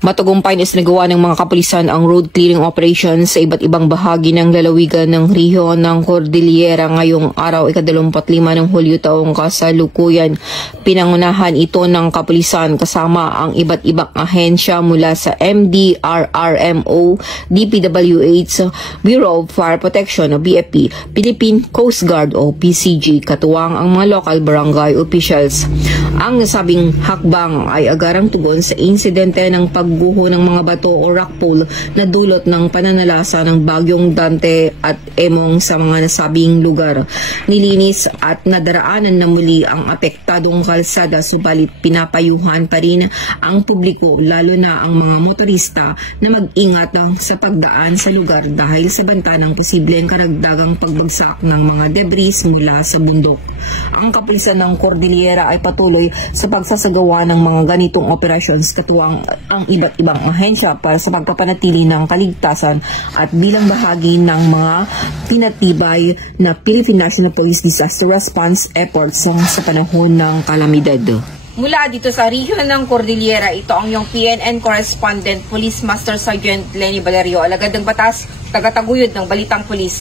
Matagumpay na isinagawa ng mga kapulisan ang road clearing operations sa iba't ibang bahagi ng lalawigan ng rehiyon ng Cordillera ngayong araw, ika-25 ng Hulyo taong kasalukuyan. Pinangunahan ito ng kapulisan kasama ang iba't ibang ahensya mula sa MDRRMO, DPWH, Bureau of Fire Protection o BFP, Philippine Coast Guard o PCG, katuwang ang mga local barangay officials. Ang nasabing hakbang ay agarang tugon sa insidente ng pagguho ng mga bato o rockpool na dulot ng pananalasa ng bagyong Dante at Emong sa mga nasabing lugar. Nilinis at nadaraanan na muli ang apektadong kalsada, subalit pinapayuhan pa rin ang publiko, lalo na ang mga motorista, na mag-ingat sa pagdaan sa lugar dahil sa banta ng posibleng karagdagang pagbagsak ng mga debris mula sa bundok. Ang kapulisan ng Cordillera ay patuloy sa pagsasagawa ng mga ganitong operations, katuwang ang iba't ibang ahensya para sa pagpapanatili ng kaligtasan at bilang bahagi ng mga tinatibay na Philippine National Police Disaster Response efforts sa panahon ng kalamidad. Mula dito sa rehiyon ng Cordillera, ito ang iyong PNN correspondent, Police Master Sergeant Lenny Valerio, alagad ng batas, tagataguyod ng Balitang Pulis.